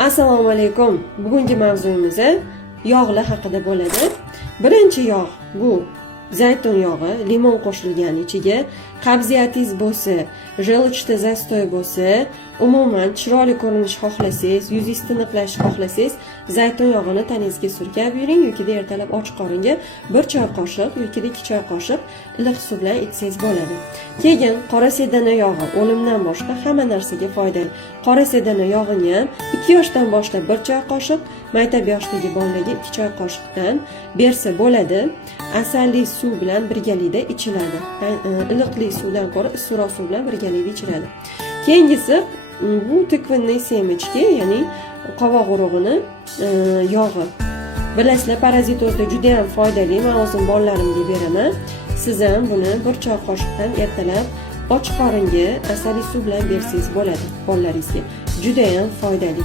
Assalomu alaykum. Bugungi mavzuyimiz yog'lar haqida bo'ladi. Birinchi yog' bu zaytun yog'i, limon qo'shilgan ichiga. Qabziyatingiz bo'lsa, желчный zastoy bo'lsa, umuman chiroyli ko'rinish xohlasangiz, yuzingiz tiniqlash xohlasangiz, zaytun yog'ini tanangizga surkab yuring yoki ertalab och qoringa 1 choy qoshiq yoki 2 choy qoshiq iliq suv bilan ichsangiz bo'ladi. Keyin qora sedana yog'i o'limdan boshqa hamma narsaga foydali. Qora sedana yog'ini ham 2 yoshdan boshlab 1 choy qoshiq, maktab yoshidagi bolalarga 2 choy qoshiqdan bersa bo'ladi. Asalli suv bilan birgalikda ichiladi. Iliqli suvdan ko'ra issiqroq suv bilan birgalikda ichiladi. Keyingisi bu tükvinniy semechki, ya'ni qovoq urug'ini yog'i. Bilasizlar, parazitozda juda ham foydali. Men o'zim bolalarimga beraman. Siz ham buni 1 choy qoshiqdan ertalab och qoringa asalli suv bilan bersangiz bo'ladi bolalaringizga. Juda ham foydali.